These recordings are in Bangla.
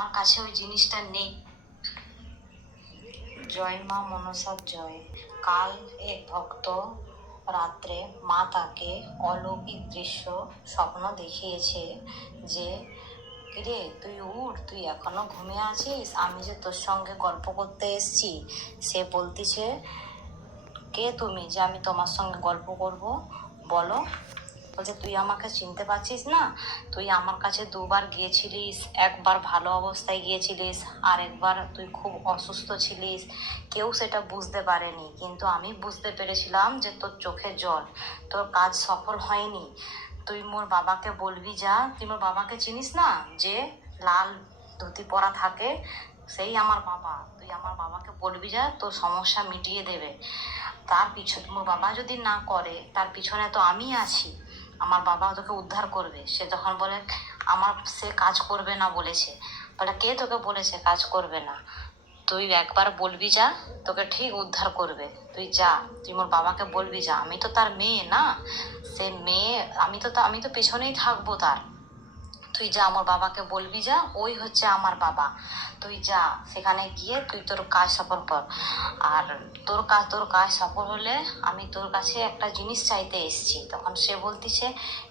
আমার কাছে ওই জিনিসটা নেই। জয় মা মনসার জয়। কাল এক ভক্ত রাত্রে মা তাকে অলৌকিক দৃশ্য স্বপ্ন দেখিয়েছে যে, কিরে তুই উঠ, তুই এখনো ঘুমিয়ে আছিস, আমি যে তোর সঙ্গে গল্প করতে এসছি। সে বলতিছে, কে তুমি যে আমি তোমার সঙ্গে গল্প করব, বলো। বলছে, তুই আমাকে চিনতে পারছিস না? তুই আমার কাছে দুবার গিয়েছিলিস, একবার ভালো অবস্থায় গিয়েছিলিস, আর একবার তুই খুব অসুস্থ ছিলিস। কেউ সেটা বুঝতে পারেনি, কিন্তু আমি বুঝতে পেরেছিলাম যে তোর চোখে জল, তোর কাজ সফল হয়নি। তুই মোর বাবাকে বলবি যা। তুই মোর বাবাকে চিনিস না, যে লাল ধুতি পরা থাকে, সেই আমার বাবা। তুই আমার বাবাকে বলবি যা, তোর সমস্যা মিটিয়ে দেবে। তার পিছনে মোর বাবা যদি না করে, তার পিছনে তো আমি আছি, আমার বাবা তোকে উদ্ধার করবে। সে তখন বলে, সে কাজ করবে না বলেছে। বলে, কে তোকে বলেছে কাজ করবে না? তুই একবার বলবি যা, তোকে ঠিক উদ্ধার করবে। তুই যা, তুই মোর বাবাকে বলবি যা। আমি তো তার মেয়ে না, সে মেয়ে, আমি তো পেছনেই থাকবো তার। তুই যা, আমার বাবাকে বলবি যা, ওই হচ্ছে আমার বাবা। তুই যা, সেখানে গিয়ে তুই তোর কাজ সফল কর। আর তোর কাজ সফল হলে আমি তোর কাছে একটা জিনিস চাইতে এসছি। তখন সে বলতিছে,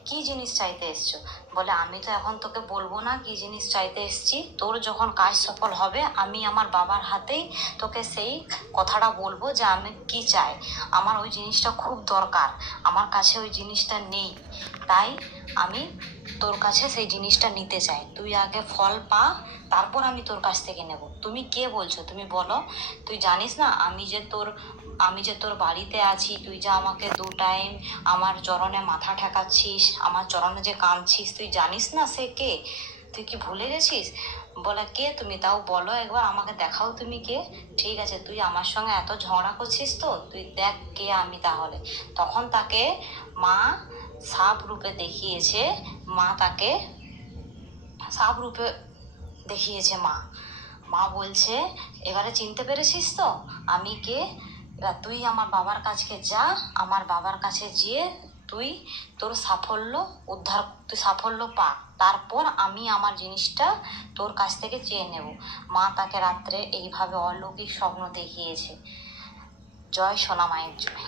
কি জিনিস চাইতে এসছো? বলে, আমি তো এখন তোকে বলবো না কি জিনিস চাইতে এসছি। তোর যখন কাজ সফল হবে, আমি আমার বাবার হাতেই তোকে সেই কথাটা বলবো যে আমি কি চাই। আমার ওই জিনিসটা খুব দরকার, আমার কাছে ওই জিনিসটা নেই, তাই আমি তোর কাছে সেই জিনিসটা নিতে চাই। তুই আগে ফল পা, তারপর আমি তোর কাছ থেকে নেব। তুমি কে বলছো, তুমি বলো। তুই জানিস না আমি যে তোর বাড়িতে আছি, তুই যে আমাকে 2 টাইম আমার চরণে মাথা ঠেকাচ্ছিস, আমার চরণে যে কাঁদছিস, তুই জানিস না সে কে? তুই কি ভুলে গেছিস? বলে, কে তুমি, তাও বলো একবার, আমাকে দেখাও তুমি কে। ঠিক আছে, তুই আমার সঙ্গে এত ঝগড়া করছিস তো, তুই দেখ কে আমি তাহলে। তখন তাকে মা সাপ রূপে দেখিয়েছে। মা তাকে সাপ রূপে দেখিয়েছে। মা বলছে, এবারে চিনতে পেরেছিস তো আমি কে? এবার তুই আমার বাবার কাছে যা, আমার বাবার কাছে গিয়ে তুই তোর সাফল্য পা, তারপর আমি আমার জিনিসটা তোর কাছ থেকে চেয়ে নেব। মা তাকে রাত্রে এইভাবে অলৌকিক স্বপ্ন দেখিয়েছে। জয় সোনা মায়ের জয়।